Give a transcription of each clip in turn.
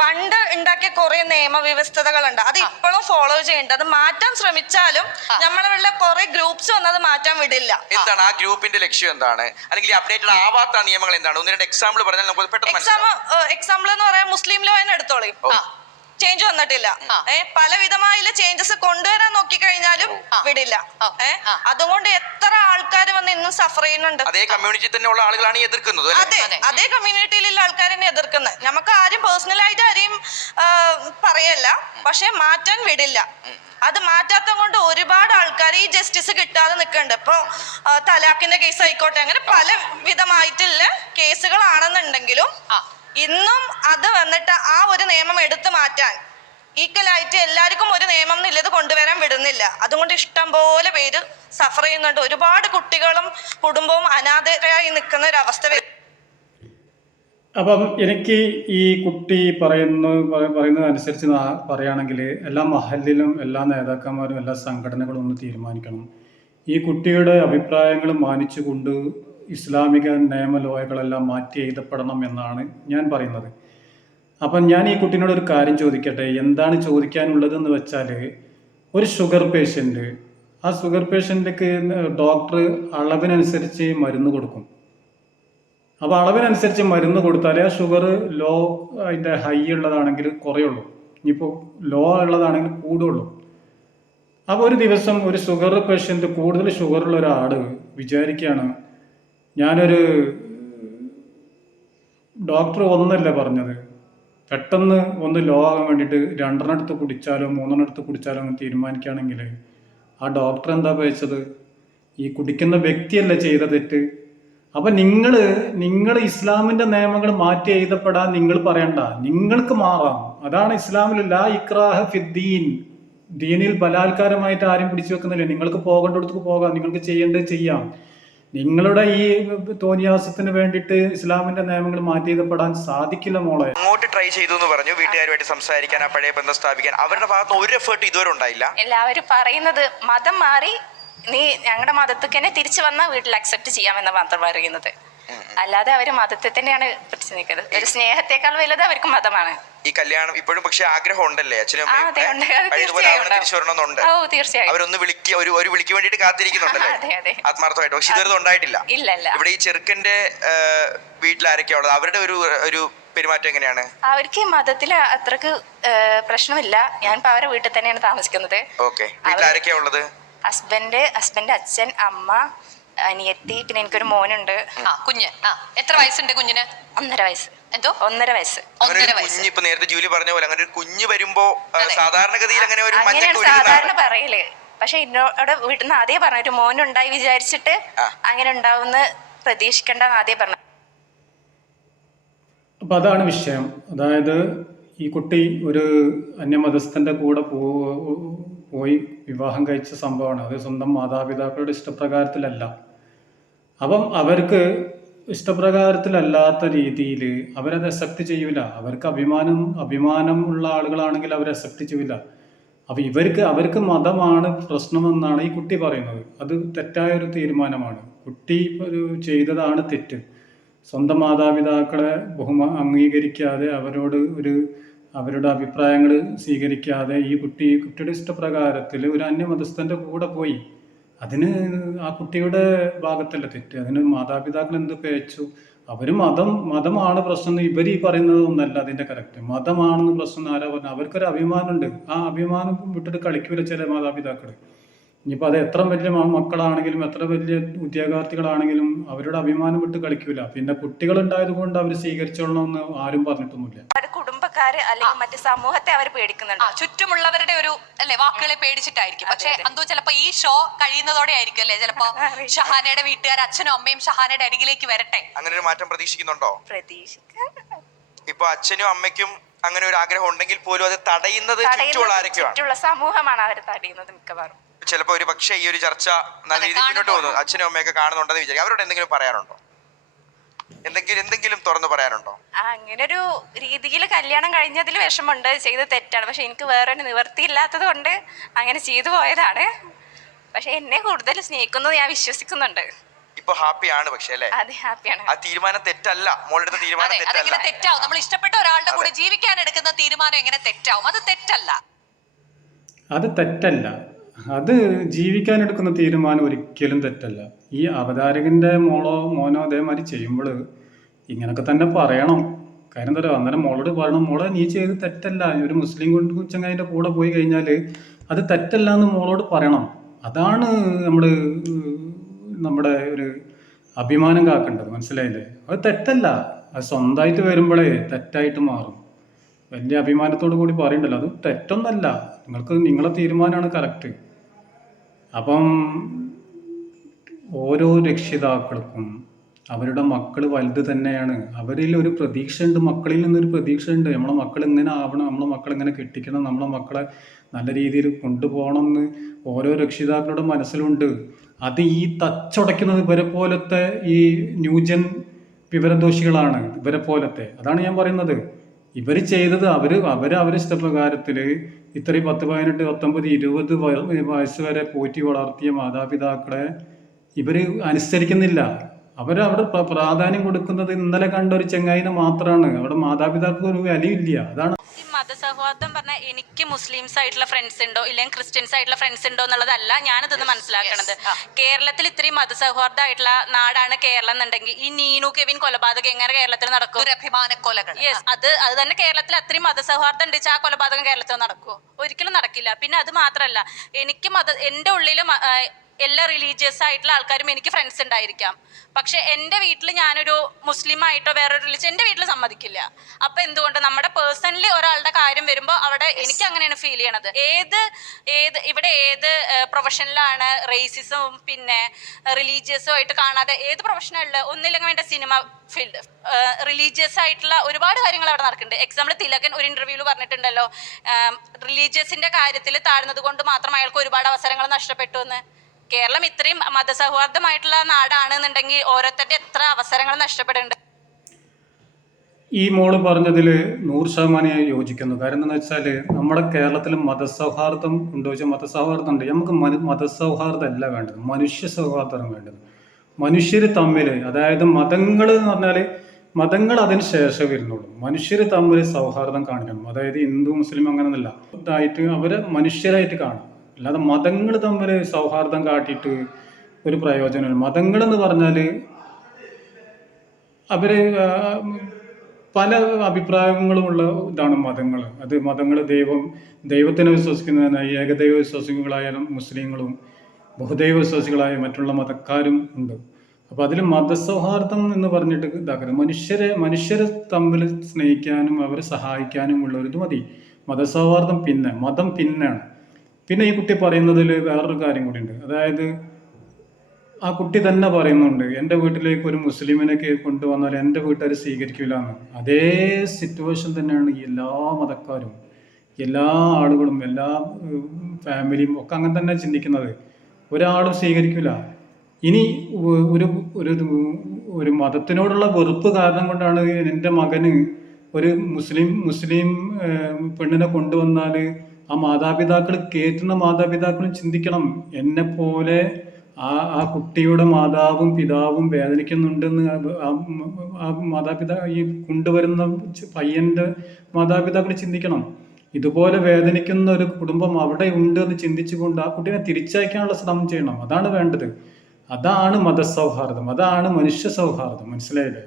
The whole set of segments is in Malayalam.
പണ്ട് ഉണ്ടാക്കിയ കുറെ നിയമവ്യവസ്ഥതകളുണ്ട് അത് ഇപ്പോഴും ഫോളോ ചെയ്യേണ്ടത് അത് മാറ്റാൻ ശ്രമിച്ചാലും നമ്മളുള്ള കുറെ ഗ്രൂപ്പ്സ് വന്നത് മാറ്റാൻ വിടില്ല. എന്താണ്? ആ ഗ്രൂപ്പിന്റെ ലക്ഷ്യം എന്താണ്? അല്ലെങ്കിൽ അപ്ഡേറ്റഡ് ആവാത്ത നിയമങ്ങൾ എന്താണ്? ഒന്ന് രണ്ട് എക്സാമ്പിൾ പറഞ്ഞാൽ നമുക്ക് പെട്ടെന്ന് എക്സാം എക്സാമ്പിൾ എന്ന് പറയാൻ മുസ്ലിം ലോ തന്നെ എടുത്തോളി. ചേഞ്ച് വന്നിട്ടില്ല. ഏഹ് ഏ പല വിധമായുള്ള ചേഞ്ചസ് കൊണ്ടുവരാൻ നോക്കി കഴിഞ്ഞാലും വിടില്ല. ഏഹ് ഏ അതുകൊണ്ട് എത്ര ആൾക്കാർ വന്ന് ഇന്നും സഫർ ചെയ്യുന്നുണ്ട്. അതേ കമ്മ്യൂണിറ്റി തന്നെ ഉള്ള ആളുകളാണ് എതിർക്കുന്നത് അല്ലേ? അതെ അതെ. കമ്മ്യൂണിറ്റിയിലുള്ള ആൾക്കാരെന്നെ എതിർക്കുന്നത്. നമുക്ക് ആരും പേഴ്സണലായിട്ട് ആരെയും പറയല്ല. പക്ഷെ മാറ്റാൻ വിടില്ല. അത് മാറ്റാത്ത കൊണ്ട് ഒരുപാട് ആൾക്കാർ ഈ ജസ്റ്റിസ് കിട്ടാതെ നിൽക്കുന്നുണ്ട്. ഇപ്പൊ തലാഖിന്റെ കേസ് ആയിക്കോട്ടെ അങ്ങനെ പല വിധമായിട്ടുള്ള കേസുകളാണെന്നുണ്ടെങ്കിലും. ഇന്നും അത് വന്നിട്ട് ആ ഒരു നിയമം എടുത്തു മാറ്റാൻ ഈക്വൽ ആയിട്ട് എല്ലാവർക്കും ഒരു നിയമം എന്നുള്ളത് കൊണ്ടുവരാൻ വിടുന്നില്ല. അതുകൊണ്ട് ഇഷ്ടം പോലെ പേര് സഫർ ചെയ്യുന്നുണ്ട്. ഒരുപാട് കുട്ടികളും കുടുംബവും അനാഥരായി നിൽക്കുന്ന ഒരു അവസ്ഥ അപ്പം എനിക്ക് ഈ കുട്ടി പറയുന്ന പറ- പറയുന്നത് അനുസരിച്ച് പറയുകയാണെങ്കിൽ എല്ലാ മഹലിലും എല്ലാ നേതാക്കന്മാരും എല്ലാ സംഘടനകളും ഒന്ന് തീരുമാനിക്കണം. ഈ കുട്ടിയുടെ അഭിപ്രായങ്ങൾ മാനിച്ചുകൊണ്ട് ഇസ്ലാമിക നിയമലോയകളെല്ലാം മാറ്റി എഴുതപ്പെടണം എന്നാണ് ഞാൻ പറയുന്നത്. അപ്പം ഞാൻ ഈ കുട്ടീനോട് ഒരു കാര്യം ചോദിക്കട്ടെ? എന്താണ് ചോദിക്കാനുള്ളതെന്ന് വെച്ചാൽ ഒരു ഷുഗർ പേഷ്യന്റ് ആ ഷുഗർ പേഷ്യന്റ് ഡോക്ടർ അളവിനനുസരിച്ച് മരുന്ന് കൊടുക്കും. അപ്പോൾ അളവിനനുസരിച്ച് മരുന്ന് കൊടുത്താൽ ആ ഷുഗർ ലോ അതിന്റെ ഹൈ ഉള്ളതാണെങ്കിൽ കുറയുള്ളൂ. ഇനിയിപ്പോൾ ലോ ഉള്ളതാണെങ്കിൽ കൂടുള്ളൂ. അപ്പോൾ ഒരു ദിവസം ഒരു ഷുഗർ പേഷ്യന്റ് കൂടുതൽ ഷുഗറുള്ള ഒരാൾ വിചാരിക്കുകയാണ് ഞാനൊരു ഡോക്ടർ ഒന്നല്ല പറഞ്ഞത്? പെട്ടെന്ന് ഒന്ന് ലോ ആകാൻ വേണ്ടിയിട്ട് രണ്ടെണ്ണം എടുത്ത് കുടിച്ചാലോ മൂന്നെണ്ണം എടുത്ത് കുടിച്ചാലോ എന്ന് തീരുമാനിക്കുകയാണെങ്കിൽ ആ ഡോക്ടർ എന്താ വെച്ചത് ഈ കുടിക്കുന്ന വ്യക്തിയല്ല ചെയ്ത തെറ്റ്? അപ്പം നിങ്ങൾ നിങ്ങൾ ഇസ്ലാമിന്റെ നിയമങ്ങൾ മാറ്റി എഴുതപ്പെടാൻ നിങ്ങൾ പറയണ്ട. നിങ്ങൾക്ക് മാറാം. അതാണ് ഇസ്ലാമിൽ ലാ ഇക്രാഹ ഫിദ്ദീൻ ദീനിൽ ബലാത്കാരമായിട്ട് ആരും പിടിച്ചു വെക്കുന്നില്ല. നിങ്ങൾക്ക് പോകേണ്ടടുത്ത് പോകാം. നിങ്ങൾക്ക് ചെയ്യേണ്ടത് ചെയ്യാം. നിങ്ങളുടെ ഈ തോന്നിയാസത്തിന് വേണ്ടിയിട്ട് ഇസ്ലാമിന്റെ നിയമങ്ങൾ മാറ്റി എഴുതപ്പെടാൻ സാധിക്കില്ല മോളെ. അങ്ങോട്ട് ട്രൈ ചെയ്തു എന്ന് പറഞ്ഞു വീട്ടുകാരുമായിട്ട് സംസാരിക്കാൻ ആ പഴയ ബന്ധം സ്ഥാപിക്കാൻ. അവരുടെ ഭാഗത്ത് ഒരു എഫേർട്ട് ഇതുവരെ ഉണ്ടായില്ല. എല്ലാവരും പറയുന്നത് മതം മാറി നീ ഞങ്ങളുടെ മതത്തിൽ തന്നെ തിരിച്ചു വന്നാൽ വീട്ടിൽ അക്സെപ്റ്റ് ചെയ്യാമെന്ന് മാത്രം പറയുന്നത്. അല്ലാതെ അവർ മതത്തെ തന്നെയാണ് പിടിച്ചു നിൽക്കുന്നത് ഒരു സ്നേഹത്തെക്കാൾ വലുത് അവർക്ക് മതമാണ്. ഈ കല്യാണം ഇപ്പോഴും പക്ഷെ ആഗ്രഹം ഉണ്ടല്ലേ അച്ഛനും ആ, അതെ, ഉണ്ട്. അത് അമ്മയും പഴയതുപോലെ തീർച്ചയായും അവനെ തിരിച്ചു വരണമെന്നുണ്ട് ഓ തീർച്ചയായും. അവരൊന്ന് വിളിക്ക ഒരു ഒരു വിളിക്ക് വേണ്ടിയിട്ട് കാത്തിരിക്കുന്നുണ്ടല്ലേ? അതെ, അതെ. ആത്മാർത്ഥമായിട്ട്. പക്ഷെ ഇതുവരെ ഉണ്ടായിട്ടില്ല ഇല്ല ഇല്ല ഇവിടെ ഈ ചെറുക്കന്റെ ഉള്ളത്? അവരുടെ ഒരു ഒരു പെരുമാറ്റം എങ്ങനെയാണ്? അവർക്ക് മതത്തിൽ അത്രയ്ക്ക് പ്രശ്നമില്ല. ഞാൻ അവരെ വീട്ടിൽ തന്നെയാണ് താമസിക്കുന്നത്. ഓക്കെ. വീട്ടിൽ ആരൊക്കെയാ ഉള്ളത്? ഹസ്ബൻഡ് ഹസ്ബൻഡ് അച്ഛൻ അമ്മ അനിയത്തി പിന്നെ എനിക്കൊരു മോനുണ്ട്. ആ കുഞ്ഞ്. ആ എത്ര വയസ്സുണ്ട് കുഞ്ഞിന്? ഒന്നര വയസ്സ്. എന്തോ? ഒന്നര വയസ്സ്. അങ്ങനെ ഒന്നര ഒരു വയസ്സ്. കുഞ്ഞ് ഇപ്പൊ നേരത്തെ ജൂലി പറഞ്ഞ പോലെ അങ്ങനെ ഒരു കുഞ്ഞ് വരുമ്പോ ആ, അതെ. സാധാരണഗതിയിൽ അങ്ങനെ ഒരു അങ്ങനെയാണ് മഞ്ഞക്ക് സാധാരണ പറയൽ. പക്ഷെ എന്നോട് വീട്ടിൽ നിന്ന് ആദ്യം പറഞ്ഞു ഒരു മോനുണ്ടായി വിചാരിച്ചിട്ട് ആ. അങ്ങനെ ഉണ്ടാവുന്ന പ്രതീക്ഷിക്കണ്ടെന്ന് ആദ്യം പറഞ്ഞു അപ്പം അതാണ് വിഷയം. അതായത് ഈ കുട്ടി ഒരു അന്യമതസ്ഥന്റെ കൂടെ പോ പോയി വിവാഹം കഴിച്ച സംഭവമാണ്. അത് സ്വന്തം മാതാപിതാക്കളുടെ ഇഷ്ടപ്രകാരത്തിലല്ല. അപ്പം അവർക്ക് ഇഷ്ടപ്രകാരത്തിലല്ലാത്ത രീതിയിൽ അവരത് അക്സെപ്റ്റ് ചെയ്യില്ല അവർക്ക് അഭിമാനം അഭിമാനം ഉള്ള ആളുകളാണെങ്കിൽ അവർ അക്സെപ്റ്റ് ചെയ്യില്ല അപ്പം ഇവർക്ക് അവർക്ക് മതമാണ് പ്രശ്നമെന്നാണ് ഈ കുട്ടി പറയുന്നത്. അത് തെറ്റായ ഒരു തീരുമാനമാണ്. കുട്ടി ഒരു ചെയ്തതാണ് തെറ്റ്. സ്വന്തം മാതാപിതാക്കളെ ബഹുമാ അംഗീകരിക്കാതെ അവരോട് ഒരു അവരുടെ അഭിപ്രായങ്ങൾ സ്വീകരിക്കാതെ ഈ കുട്ടി കുട്ടിയുടെ ഇഷ്ടപ്രകാരത്തിൽ ഒരു അന്യമതസ്ഥന്റെ കൂടെ പോയി. അതിന് ആ കുട്ടിയുടെ ഭാഗത്തല്ല തെറ്റ്. അതിന് മാതാപിതാക്കൾ എന്ത് പേച്ചു? അവർ മതം മതമാണ് പ്രശ്നം ഇവർ ഈ പറയുന്നത് ഒന്നല്ല അതിന്റെ കറക്റ്റ് മതമാണെന്ന് പ്രശ്നം ആരാ പറഞ്ഞു? അവർക്കൊരു അഭിമാനമുണ്ട്. ആ അഭിമാനം വിട്ടിട്ട് കളിക്കൂല ചില മാതാപിതാക്കൾ ഇനിയിപ്പോൾ അത് എത്ര വലിയ മക്കളാണെങ്കിലും എത്ര വലിയ ഉദ്യോഗാർത്ഥികളാണെങ്കിലും അവരുടെ അഭിമാനം വിട്ട് കളിക്കൂല. പിന്നെ കുട്ടികൾ കുട്ടികളുണ്ടായത് കൊണ്ട് അവർ സ്വീകരിച്ചോളണമെന്ന് ആരും പറഞ്ഞിട്ടൊന്നുമില്ല. അവരുടെ അല്ലെങ്കിൽ മറ്റു സമൂഹത്തെ അവർ പേടിക്കുന്നുണ്ട്. ചുറ്റുമുള്ളവരുടെ ഒരു അല്ലെ വാക്കുകളെ പേടിച്ചിട്ടായിരിക്കും. പക്ഷെ എന്തോ ചിലപ്പോ ഈ ഷോ കഴിയുന്നതോടെ ആയിരിക്കും അല്ലെ ചിലപ്പോ ഷഹാനയുടെ വീട്ടുകാർ അച്ഛനും അമ്മയും ഷഹാനയുടെ അരികിലേക്ക് വരട്ടെ. അങ്ങനെ ഒരു മാറ്റം പ്രതീക്ഷിക്കുന്നുണ്ടോ? പ്രതീക്ഷിക്കാം. ഇപ്പൊ അച്ഛനും അമ്മയ്ക്കും അങ്ങനെ ഒരു ആഗ്രഹം ഉണ്ടെങ്കിൽ പോലും അത് തടയുന്നത് ചുറ്റുള്ള സമൂഹമാണ് അവർ തടയുന്നത് മിക്കവാറും. ചിലപ്പോ ഒരു പക്ഷേ ഈ ഒരു ചർച്ച നല്ല രീതിയിൽ മുന്നോട്ട്. പോകുന്നു. അച്ഛനും അമ്മയൊക്കെ കാണുന്നുണ്ടെന്ന് വിചാരിക്കും. അവരോട് എന്തെങ്കിലും പറയാനുണ്ടോ? എന്തെങ്കിലും എന്തെങ്കിലും തുറന്നു പറയാനുണ്ടോ? ആ, ഒരു രീതിയിൽ കല്യാണം കഴിഞ്ഞതിൽ വിഷമമുണ്ട്. ചെയ്ത് തെറ്റാണ്. പക്ഷെ എനിക്ക് വേറെ ഒരു നിവൃത്തിയില്ലാത്തത് കൊണ്ട് അങ്ങനെ ചെയ്തു പോയതാണ്. പക്ഷെ എന്നെ കൂടുതൽ സ്നേഹിക്കുന്നത് ഞാൻ വിശ്വസിക്കുന്നുണ്ട്. ഇപ്പൊ ഹാപ്പിയാണ് പക്ഷെ അല്ലേ? അതെ ഹാപ്പിയാണ് ആ തീരുമാനം തെറ്റല്ല. മോളുടെ എടുത്ത തീരുമാനം അതെ തെറ്റല്ല. അതെങ്ങനെ തെറ്റാവും? നമ്മൾ ഇഷ്ടപ്പെട്ട ഒരാളുടെ കൂടെ ജീവിക്കാൻ എടുക്കുന്ന തീരുമാനം എങ്ങനെ തെറ്റാവും? അത് തെറ്റല്ല. അത് തെറ്റല്ല. അത് ജീവിക്കാൻ എടുക്കുന്ന തീരുമാനം ഒരിക്കലും തെറ്റല്ല. ഈ അവതാരകന്റെ മോളോ മോനോ അതേമാതിരി ചെയ്യുമ്പോൾ ഇങ്ങനൊക്കെ തന്നെ പറയണം. കാര്യം എന്താ പറയുക അന്നേരം മോളോട് പറയണം മോളെ നീ ചെയ്ത് തെറ്റല്ല. ഒരു മുസ്ലിം കൊണ്ട് ചങ്ങാതിന്റെ കൂടെ പോയി കഴിഞ്ഞാൽ അത് തെറ്റല്ല എന്ന് മോളോട് പറയണം. അതാണ് നമ്മൾ നമ്മുടെ ഒരു അഭിമാനം കാക്കേണ്ടത്. മനസ്സിലായില്ലേ? അത് തെറ്റല്ല. അത് സ്വന്തമായിട്ട് വരുമ്പോഴേ തെറ്റായിട്ട് മാറും. വലിയ അഭിമാനത്തോടു കൂടി പറയണ്ടല്ലോ. അത് തെറ്റൊന്നല്ല. നിങ്ങൾക്ക് നിങ്ങളെ തീരുമാനമാണ് കറക്റ്റ്. അപ്പം ഓരോ രക്ഷിതാക്കൾക്കും അവരുടെ മക്കൾ വലുത് തന്നെയാണ്. അവരിൽ ഒരു പ്രതീക്ഷയുണ്ട്. മക്കളിൽ നിന്നൊരു പ്രതീക്ഷയുണ്ട്. നമ്മളെ മക്കൾ ഇങ്ങനെ ആവണം നമ്മളെ മക്കൾ ഇങ്ങനെ കെട്ടിക്കണം നമ്മളെ മക്കളെ നല്ല രീതിയിൽ കൊണ്ടുപോകണം എന്ന് ഓരോ രക്ഷിതാക്കളുടെ മനസ്സിലുണ്ട്. അത് ഈ തച്ചുടയ്ക്കുന്നത് ഇവരെ പോലത്തെ ഈ ന്യൂജൻ വിവരദോഷികളാണ്. ഇവരെ പോലത്തെ. അതാണ് ഞാൻ പറയുന്നത്. ഇവർ ചെയ്തത് അവർ അവർ ഇഷ്ടപ്രകാരത്തിൽ ഇത്രയും പത്ത് പതിനെട്ട് പത്തൊമ്പത് ഇരുപത് വയസ്സ് വരെ പോറ്റി വളർത്തിയ മാതാപിതാക്കളെ ഇവർ അനുസരിക്കുന്നില്ല. അവർ അവിടെ പ്രാധാന്യം കൊടുക്കുന്നത് ഇന്നലെ കണ്ട ഒരു ചെങ്ങായിനെ മാത്രമാണ് അവിടെ മാതാപിതാക്കൾക്ക് ഒരു വിലയില്ല അതാണ് മതസൗഹാർദ്ദം പറഞ്ഞാൽ എനിക്ക് മുസ്ലിംസ് ആയിട്ടുള്ള ഫ്രണ്ട്സ് ഉണ്ടോ? ഇല്ലെങ്കിൽ ക്രിസ്ത്യൻസ് ആയിട്ടുള്ള ഫ്രണ്ട്സ് ഉണ്ടോ എന്നുള്ളതല്ല ഞാനിതൊന്ന് മനസ്സിലാക്കണത്. കേരളത്തിൽ ഇത്രയും മതസൗഹാർദ്ദം ആയിട്ടുള്ള നാടാണ് കേരളം എന്നുണ്ടെങ്കിൽ ഈ നീനു കെവിൻ കൊലപാതകം എങ്ങനെ കേരളത്തിൽ നടക്കും? അഭിമാന കൊലകൾ യെസ് അത് അത് തന്നെ കേരളത്തിൽ അത്രയും മതസൗഹാർദ്ദം ഉണ്ട്. ആ കൊലപാതകം കേരളത്തിൽ നടക്കുമോ ഒരിക്കലും നടക്കില്ല. പിന്നെ അത് മാത്രമല്ല എനിക്ക് മത എന്റെ ഉള്ളിൽ എല്ലാ റിലീജിയസ് ആയിട്ടുള്ള ആൾക്കാരും എനിക്ക് ഫ്രണ്ട്സ് ഉണ്ടായിരിക്കാം. പക്ഷെ എന്റെ വീട്ടിൽ ഞാനൊരു മുസ്ലിം ആയിട്ടോ വേറൊരു റിലീജിയൻ എന്റെ വീട്ടിൽ സമ്മതിക്കില്ല. അപ്പൊ എന്തുകൊണ്ട്? നമ്മുടെ പേഴ്സണലി ഒരാളുടെ കാര്യം വരുമ്പോൾ അവിടെ എനിക്ക് അങ്ങനെയാണ് ഫീൽ ചെയ്യണത്. ഏത് ഏത് ഇവിടെ ഏത് പ്രൊഫഷനിലാണ് റേസിസും പിന്നെ റിലീജിയസും ആയിട്ട് കാണാതെ ഏത് പ്രൊഫഷനിലുള്ള ഒന്നില്ലെങ്കിൽ വേണ്ട സിനിമ ഫീൽഡ് റിലീജിയസ് ആയിട്ടുള്ള ഒരുപാട് കാര്യങ്ങൾ അവിടെ നടക്കുന്നുണ്ട്. എക്സാമ്പിൾ തിലകൻ ഒരു ഇന്റർവ്യൂവിൽ പറഞ്ഞിട്ടുണ്ടല്ലോ റിലീജിയസിന്റെ കാര്യത്തിൽ താഴ്ന്നത് കൊണ്ട് മാത്രം അയാൾക്ക് ഒരുപാട് അവസരങ്ങൾ നഷ്ടപ്പെട്ടു എന്ന്. കേരളം ഇത്രയും മതസൗഹാർദ്ദമായിട്ടുള്ള നാടാണെന്നുണ്ടെങ്കിൽ ഓരോരുത്തരുടെ എത്ര അവസരങ്ങൾ നഷ്ടപ്പെടുന്നുണ്ട്? ഈ മോൾ പറഞ്ഞതിൽ നൂറ് ശതമാനമായി യോജിക്കുന്നു. കാരണം എന്താണെന്ന് വെച്ചാൽ നമ്മുടെ കേരളത്തിൽ മതസൗഹാർദ്ദം ഉണ്ടോ വെച്ചാൽ മതസൗഹാർദ്ദം ഉണ്ട്. നമുക്ക് മനു- മതസൗഹാർദ്ദം അല്ല വേണ്ടത്. മനുഷ്യ സൗഹാർദ്ദമാണ് വേണ്ടത്. മനുഷ്യർ തമ്മിൽ അതായത് മതങ്ങൾ എന്ന് പറഞ്ഞാൽ മതങ്ങൾ അതിന് ശേഷം വരുന്നുള്ളൂ. മനുഷ്യർ തമ്മിൽ സൗഹാർദ്ദം കാണിക്കണം. അതായത് ഹിന്ദു മുസ്ലിം അങ്ങനെയൊന്നുമല്ല. ഇതായിട്ട് അവരെ മനുഷ്യരായിട്ട് കാണും. അല്ലാതെ മതങ്ങൾ തമ്മിൽ സൗഹാർദ്ദം കാട്ടിയിട്ട് ഒരു പ്രയോജനമില്ല. മതങ്ങൾ എന്ന് പറഞ്ഞാൽ അവർ പല അഭിപ്രായങ്ങളുമുള്ള ഇതാണ് മതങ്ങൾ അത് മതങ്ങൾ ദൈവം ദൈവത്തിനെ വിശ്വസിക്കുന്ന ഏകദൈവ വിശ്വാസികളായാലും മുസ്ലിങ്ങളും ബഹുദൈവ വിശ്വാസികളായ മറ്റുള്ള മതക്കാരും ഉണ്ട്. അപ്പോൾ അതിൽ മതസൗഹാർദ്ദം എന്ന് പറഞ്ഞിട്ട് ഇതാക്കരുത്. മനുഷ്യരെ മനുഷ്യരെ തമ്മിൽ സ്നേഹിക്കാനും അവരെ സഹായിക്കാനും ഉള്ള ഒരു ഇത് മതി. മതസൗഹാർദ്ദം പിന്നെ മതം പിന്നാണ് പിന്നെ ഈ കുട്ടി പറയുന്നതിൽ വേറൊരു കാര്യം കൂടിയുണ്ട്. അതായത് ആ കുട്ടി തന്നെ പറയുന്നുണ്ട് എന്റെ വീട്ടിലേക്ക് ഒരു മുസ്ലിമിനെ കേ- കൊണ്ടുവന്നാൽ എന്റെ വീട്ടുകാർ സ്വീകരിക്കില്ല എന്ന്. അതേ സിറ്റുവേഷൻ തന്നെയാണ് എല്ലാ മതക്കാരും എല്ലാ ആളുകളും എല്ലാ ഫാമിലിയും ഒക്കെ അങ്ങനെ തന്നെ ചിന്തിക്കുന്നത്. ഒരാളും സ്വീകരിക്കില്ല ഇനി ഒരു ഒരു ഒരു മതത്തിനോടുള്ള വെറുപ്പ് കാരണം കൊണ്ടാണ് എന്റെ മകന് ഒരു മുസ്ലിം മുസ്ലിം പെണ്ണിനെ കൊണ്ടുവന്നാൽ ആ മാതാപിതാക്കൾ കേറ്റുന്ന മാതാപിതാക്കളും ചിന്തിക്കണം. എന്നെ പോലെ ആ ആ കുട്ടിയുടെ മാതാവും പിതാവും വേദനിക്കുന്നുണ്ടെന്ന് ആ- മാതാപിതാ ഈ കൊണ്ടുവരുന്ന പയ്യന്റെ മാതാപിതാക്കൾ ചിന്തിക്കണം. ഇതുപോലെ വേദനിക്കുന്ന ഒരു കുടുംബം അവിടെ ഉണ്ട് എന്ന് ചിന്തിച്ചുകൊണ്ട് ആ കുട്ടീനെ തിരിച്ചയക്കാനുള്ള ശ്രമം ചെയ്യണം. അതാണ് വേണ്ടത്. അതാണ് മതസൗഹാർദ്ദം. അതാണ് മനുഷ്യ സൗഹാർദ്ദം. മനസ്സിലായില്ലേ?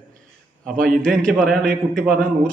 അപ്പൊ ഇത് എനിക്ക് പറയാനുള്ള ഈ കുട്ടി പറഞ്ഞ നൂറ്